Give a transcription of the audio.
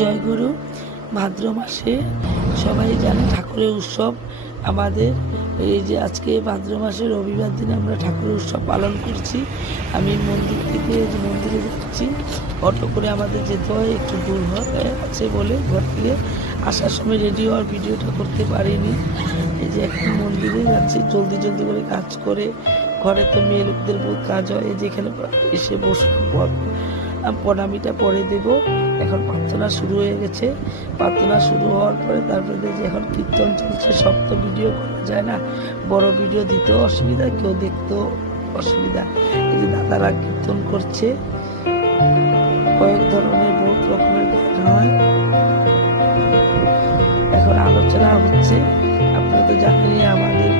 জয়গুরু। ভাদ্র মাসে সবাই জানে ঠাকুরের উৎসব আমাদের। এই যে আজকে ভাদ্র মাসের রবিবার দিনে আমরা ঠাকুরের উৎসব পালন করছি। আমি মন্দির থেকে মন্দিরে যাচ্ছি, অটো করে আমাদের যেতে হয়, একটু দূর আছে বলে ঘর থেকে আসার সময় রেডি হওয়ার ভিডিওটা করতে পারিনি। এই যে এখন মন্দিরে যাচ্ছি জলদি জলদি করে কাজ করে, ঘরে তো মেয়ে লোকদের বহুত কাজ হয়। এই যে এখানে এসে বসবো, প্রণামীটা পরে দেব। এখন প্রার্থনা শুরু হয়ে গেছে। প্রার্থনা শুরু হওয়ার পরে তারপরে দেখি এখন কীর্তন চলছে। সব তো ভিডিও করা যায় না, বড় ভিডিও দিতেও অসুবিধা, কেউ দেখতেও অসুবিধা। এই যে দাদারা কীর্তন করছে, কয়েক ধরনের বহুত রকমের গান হয়। এখন আলোচনা হচ্ছে, আপনারা তো জানেনই আমাদের